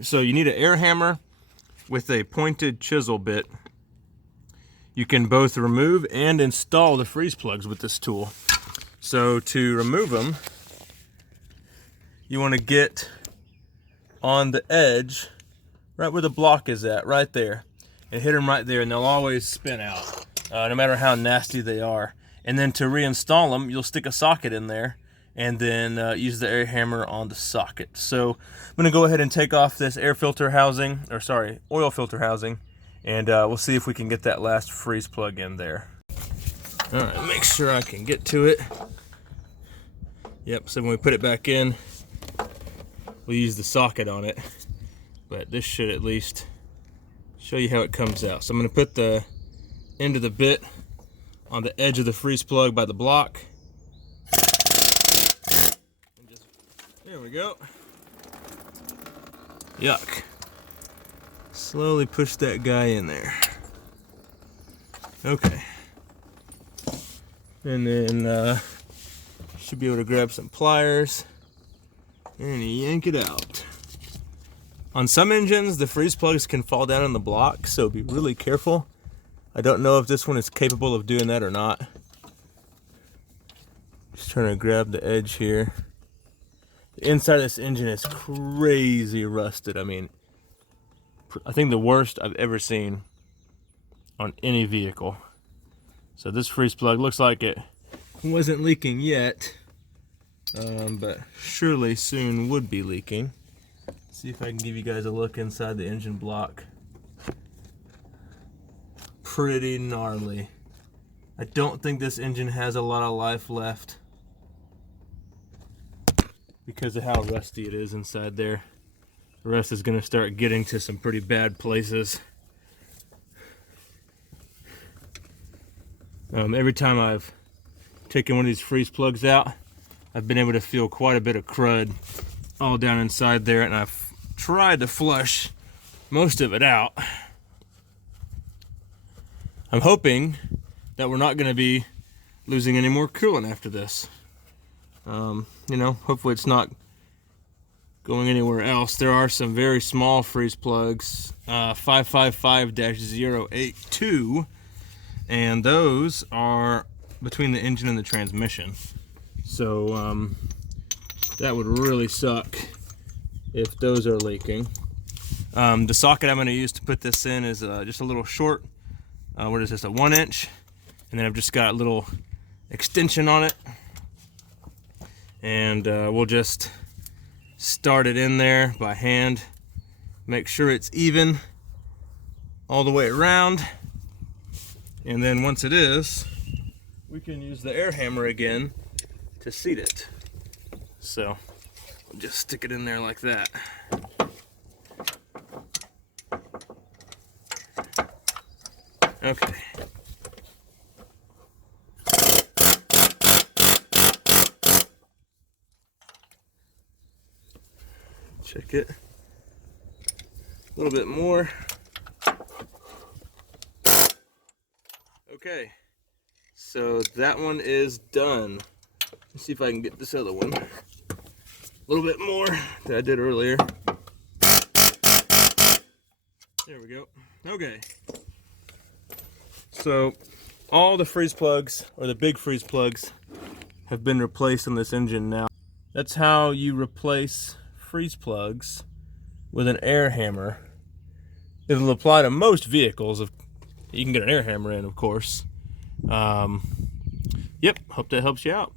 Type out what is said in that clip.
So you need an air hammer with a pointed chisel bit. You can both remove and install the freeze plugs with this tool. So to remove them, you want to get on the edge, right where the block is at, right there, and hit them right there, and they'll always spin out, no matter how nasty they are. And then to reinstall them, you'll stick a socket in there, and then use the air hammer on the socket. So I'm gonna go ahead and take off this air filter housing, or sorry, oil filter housing, and we'll see if we can get that last freeze plug in there. All right, make sure I can get to it. Yep, so when we put it back in, we'll use the socket on it, but this should at least show you how it comes out. So I'm gonna put the end of the bit on the edge of the freeze plug by the block. There we go. Yuck. Slowly push that guy in there. Okay. And then should be able to grab some pliers and yank it out. On some engines, the freeze plugs can fall down on the block, so be really careful. I don't know if this one is capable of doing that or not. Just trying to grab the edge here. The inside of this engine is crazy rusted. I mean, I think the worst I've ever seen on any vehicle. So this freeze plug looks like it wasn't leaking yet, but surely soon would be leaking. See if I can give you guys a look inside the engine block. Pretty gnarly. I don't think this engine has a lot of life left because of how rusty it is inside there. The rust is going to start getting to some pretty bad places. Every time I've taken one of these freeze plugs out, I've been able to feel quite a bit of crud all down inside there, and I've tried to flush most of it out. I'm hoping that we're not going to be losing any more coolant after this. You know, hopefully it's not going anywhere else. There are some very small freeze plugs, 555-082, and those are between the engine and the transmission. So that would really suck if those are leaking. The socket I'm going to use to put this in is just a little short. What is this, a 1-inch? And then I've just got a little extension on it. And we'll just start it in there by hand. Make sure it's even all the way around. And then once it is, we can use the air hammer again to seat it. So we'll just stick it in there like that. Okay. Check it. A little bit more. Okay. So that one is done. Let's see if I can get this other one. A little bit more that I did earlier. There we go. Okay. So all the freeze plugs, or the big freeze plugs, have been replaced on this engine now. That's how you replace freeze plugs with an air hammer. It'll apply to most vehicles. You can get an air hammer in, of course. Yep, hope that helps you out.